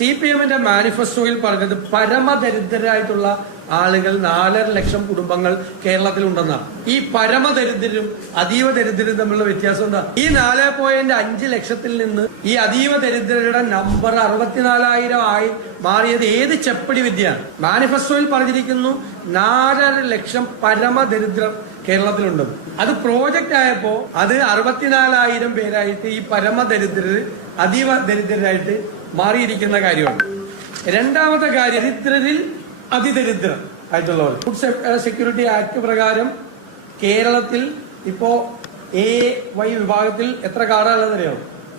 CPM-ന്റെ മാനിഫെസ്റ്റോയിൽ പറഞ്ഞത് പരമദരിദ്രരായിട്ടുള്ള ആളുകൾ 4.5 ലക്ഷം കുടുംബങ്ങൾ കേരളത്തിലുണ്ടെന്നാണ്. ഈ പരമദരിദ്രരും അതീവ ദരിദ്രരും തമ്മിലുള്ള വ്യത്യാസം എന്താ? ഈ 4.5 ലക്ഷത്തിൽ നിന്ന് ഈ അതീവ ദരിദ്രരുടെ നമ്പർ 64,000 ആയി മാറിയത് ഏത് ചെപ്പടി വിദ്യയാണ്? മാനിഫെസ്റ്റോയിൽ പറഞ്ഞിരിക്കുന്നു 4.5 ലക്ഷം പരമദരിദ്രം കേരളത്തിലുണ്ട്. അത് പ്രോജക്റ്റ് ആയപ്പോ അത് 64,000 പേരായിട്ട് ഈ പരമദരിദ്രര് അതീവ ദരിദ്രരായിട്ട് മാറിയിരിക്കുന്ന കാര്യമാണ്. രണ്ടാമത്തെ കാര്യം, ദരിദ്രരിൽ അതിദരിദ്രം ആയിട്ടുള്ളവർ. ഫുഡ് സെക്യൂരിറ്റി ആക്ട് പ്രകാരം കേരളത്തിൽ ഇപ്പോ AY വിഭാഗത്തിൽ എത്ര കാർഡുകളെന്നറിയോ?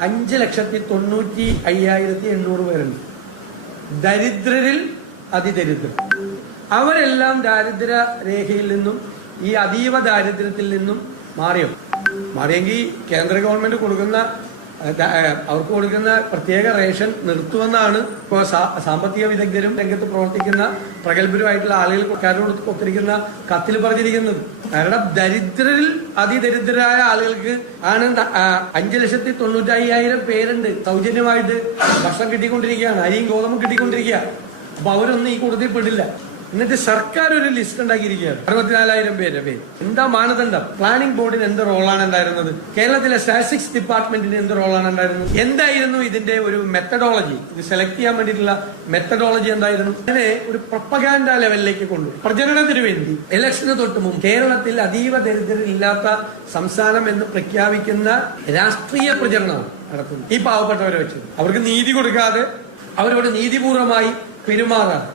5,95,800 പേരുണ്ട്. ദരിദ്രരിൽ അതിദരിദ്രം. അവരെല്ലാം ദാരിദ്ര്യ രേഖയിൽ നിന്നും ഈ അതീവ ദാരിദ്ര്യത്തിൽ നിന്നും മാറിയെങ്കിൽ കേന്ദ്ര ഗവൺമെന്റ് അവർക്ക് കൊടുക്കുന്ന പ്രത്യേക റേഷൻ നിർത്തുമെന്നാണ് ഇപ്പോൾ സാമ്പത്തിക വിദഗ്ധരും രംഗത്ത് പ്രവർത്തിക്കുന്ന പ്രഗത്ഭരുമായിട്ടുള്ള ആളുകൾക്കാരോട് ഒത്തിരിക്കുന്ന കത്തിൽ പറഞ്ഞിരിക്കുന്നത്. കാരണം ദരിദ്രരിൽ അതിദരിദ്രരായ ആളുകൾക്ക് ആണ് 5,95,000 പേരുണ്ട് സൗജന്യമായിട്ട് ഭക്ഷണം കിട്ടിക്കൊണ്ടിരിക്കുകയാണ്, അരിയും ഗോതമ്പും കിട്ടിക്കൊണ്ടിരിക്കുക. അപ്പൊ അവരൊന്നും ഈ കൂട്ടത്തിൽ പെടില്ല. എന്നിട്ട് സർക്കാർ ഒരു ലിസ്റ്റ് ഉണ്ടാക്കിയിരിക്കുകയാണ് 64,000 പേര്. എന്താ മാനദണ്ഡം? പ്ലാനിംഗ് ബോർഡിന് എന്ത് റോളാണ് ഉണ്ടായിരുന്നത്? കേരളത്തിലെ സ്റ്റാറ്റിസ്റ്റിക്സ് ഡിപ്പാർട്ട്മെന്റിന് എന്ത് റോളാണ് ഉണ്ടായിരുന്നത്? എന്തായിരുന്നു ഇതിന്റെ ഒരു മെത്തഡോളജി? ഇത് സെലക്ട് ചെയ്യാൻ വേണ്ടിയിട്ടുള്ള മെത്തഡോളജി എന്തായിരുന്നു? അതിനെ ഒരു പ്രൊപ്പഗാൻഡ ലെവലിലേക്ക് കൊണ്ടുപോയി പ്രചരണത്തിന് വേണ്ടി ഇലക്ഷന് തൊട്ട് മുമ്പ് കേരളത്തിൽ അതീവ ദരിദ്രരില്ലാത്ത സംസ്ഥാനം എന്ന് പ്രഖ്യാപിക്കുന്ന രാഷ്ട്രീയ പ്രചരണമാണ് നടത്തുന്നത്. ഈ പാവപ്പെട്ടവരെ വെച്ച് അവർക്ക് നീതി കൊടുക്കാതെ അവരോട് നീതിപൂർവമായി പെരുമാറാതെ